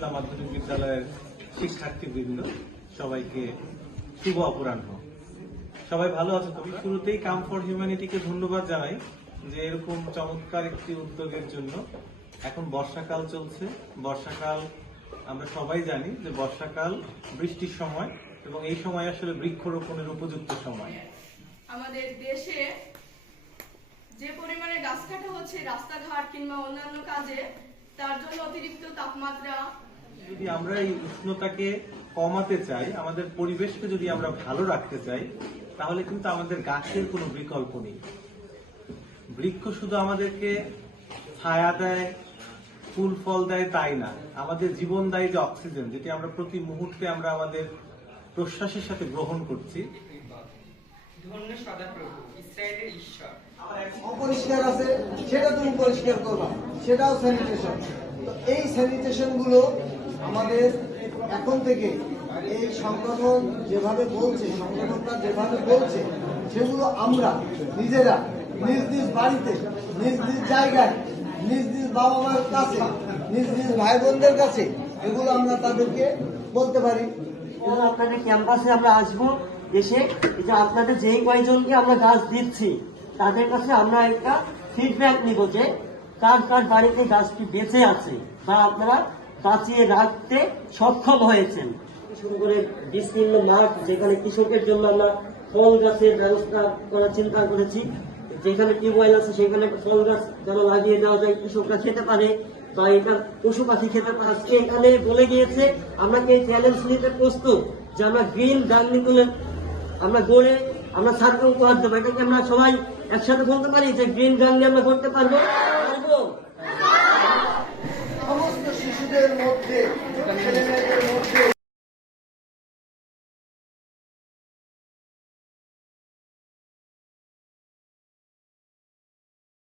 ইসলাম মাধ্যমিক বিদ্যালয়ের শিক্ষার্থীবৃন্দ, সবাইকে শুভ অপরাহ্ন। সবাই ভালো আছেন? তবে শুরুতেই কাম ফর হিউম্যানিটিকে ধন্যবাদ জানাই যে এরকম চমৎকার একটি উদ্যোগের জন্য। এখন বর্ষাকাল চলছে। বর্ষাকাল আমরা সবাই জানি যে বর্ষাকাল বৃষ্টির সময়, এবং এই সময় আসলে বৃক্ষরোপণের উপযুক্ত সময়। আমাদের দেশে যে পরিমাণে গাছ কাটা হচ্ছে রাস্তাঘাট কিংবা অন্যান্য কাজে, তার জন্য অতিরিক্ত তাপমাত্রা, যদি আমরা এই উষ্ণতাকে কমাতে চাই, আমাদের পরিবেশকে যদি আমরা ভালো রাখতে চাই, তাহলে কিন্তু আমাদের গাছের কোনো বিকল্প নেই। বৃক্ষ শুধু আমাদেরকে ছায়া দেয়, ফুল ফল দেয় তাই না, আমাদের জীবনদায়ী যে অক্সিজেন, যেটি আমরা প্রতি মুহূর্তে আমরা আমাদের প্রশ্বাসের সাথে গ্রহণ করছি। অপরিষ্কার আছে, সেটা তুমি পরিষ্কার করবা, সেটাও স্যানিটেশন। তো এই স্যানিটেশন গুলো আমাদের এখন থেকে এই সংগঠন যেভাবে বলছে, সংগঠনটা যেভাবে বলছে, সেগুলো আমরা নিজেরা নিজ নিজ বাড়িতে, নিজ নিজ জায়গায়, নিজ নিজ বাবা মার কাছে, নিজ নিজ ভাই বোনদের কাছে এগুলো আমরা তাদেরকে বলতে পারি। আপনাদের ক্যাম্পাসে আমরা আসবো, এসে যে আপনাদের যেই কয়জনকে আমরা গাছ দিচ্ছি তাদের কাছে আমরা একটা ফিডব্যাক নিব যে কার কার বাড়িতে গাছটি বেঁচে আছে বা আপনারা বাঁচিয়ে রাখতে সক্ষম হয়েছেন। শুরু করে বিস্তীর্ণ মাঠ, যেখানে কৃষকের জন্য আমরা ফল গাছের ব্যবস্থা করার চিন্তা করেছি। যেখানে টিউবওয়েল আছে সেখানে ফল গাছ যেন লাগিয়ে দেওয়া যায়, কৃষকরা খেতে পারে বা এটা পশু পাখি খেতে পারে। আজকে এখানে বলে গিয়েছে আমরা এই চ্যালেঞ্জ নিতে প্রস্তুত যে আমরা গ্রিন গার্ডেনিং তুলে আমরা গড়ে আমরা ছাত্র উপহার দেবো। এটাকে আমরা সবাই একসাথে বলতে পারি যে গ্রিন গার্ডেনিং আমরা করতে পারবো। সমস্ত শিশুদের মধ্যে, ছেলেমেয়েদের